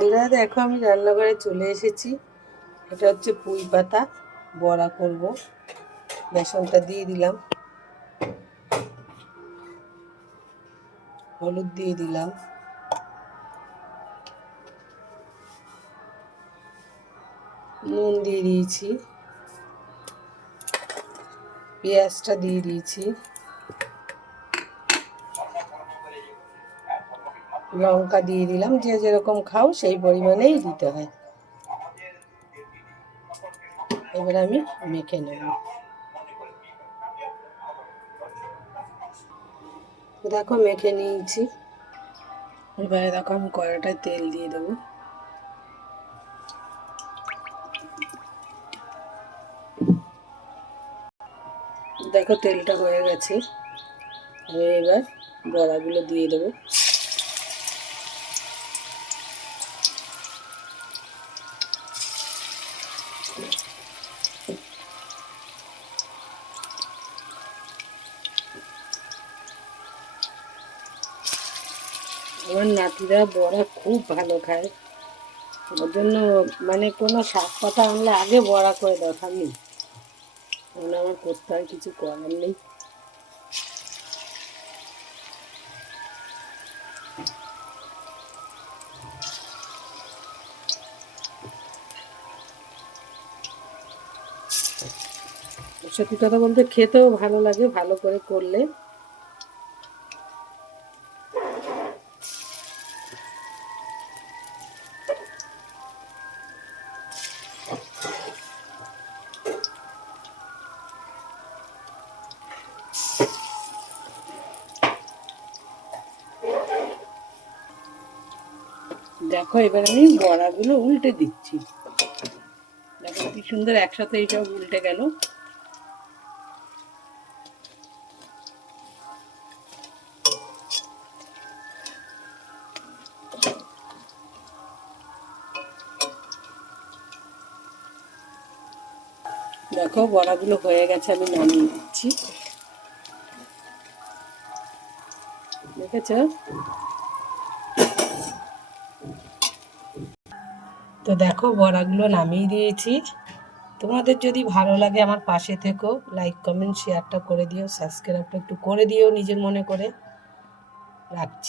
বন্ধুরা দেখো আমি রান্নাঘরে চলে এসেছি। এটা হচ্ছে পুঁই পাতা বড়া করব। বেসনটা দিয়ে দিলাম, হলুদ দিয়ে দিলাম, নুন দিয়ে দিয়েছি, পেঁয়াজটা দিয়ে দিয়েছি, লঙ্কা দিয়ে দিলাম। যে যেরকম খাও সেই পরিমাণেই দিতে হয়। এবার আমি মেখে নেব। দেখো মেখে নিয়েছি। এবারে দেখো আমি কড়াটায় তেল দিয়ে দেবো। দেখো তেলটা হয়ে গেছে। আমি এবার বড়াগুলো দিয়ে দেবো। আমার নাতিরা বড়া খুব ভালো খায়, ওর জন্য মানে কোনো শাক পাতা আনলে আগে বড়া করে দরকার নেই, কারণ আমার করতে হয়, কিছু করার নেই। সত্যি কথা বলতে খেতেও ভালো লাগে ভালো করে করলে। দেখো এবার আমি বড়াগুলো উল্টে দিচ্ছি। দেখো কি সুন্দর একসাথে এইসব উল্টে গেল। দেখো বড়াগুলো হয়ে গেছে, আমি নামিয়ে দিচ্ছি। দেখেছ? তো দেখো বড়াগুলো নামিয়ে দিয়েছি। তোমাদের যদি ভালো লাগে আমার পাশে থেকো, লাইক কমেন্ট শেয়ারটা করে দিও, সাবস্ক্রাইবটা একটু করে দিও নিজের মনে করে। রাখছি।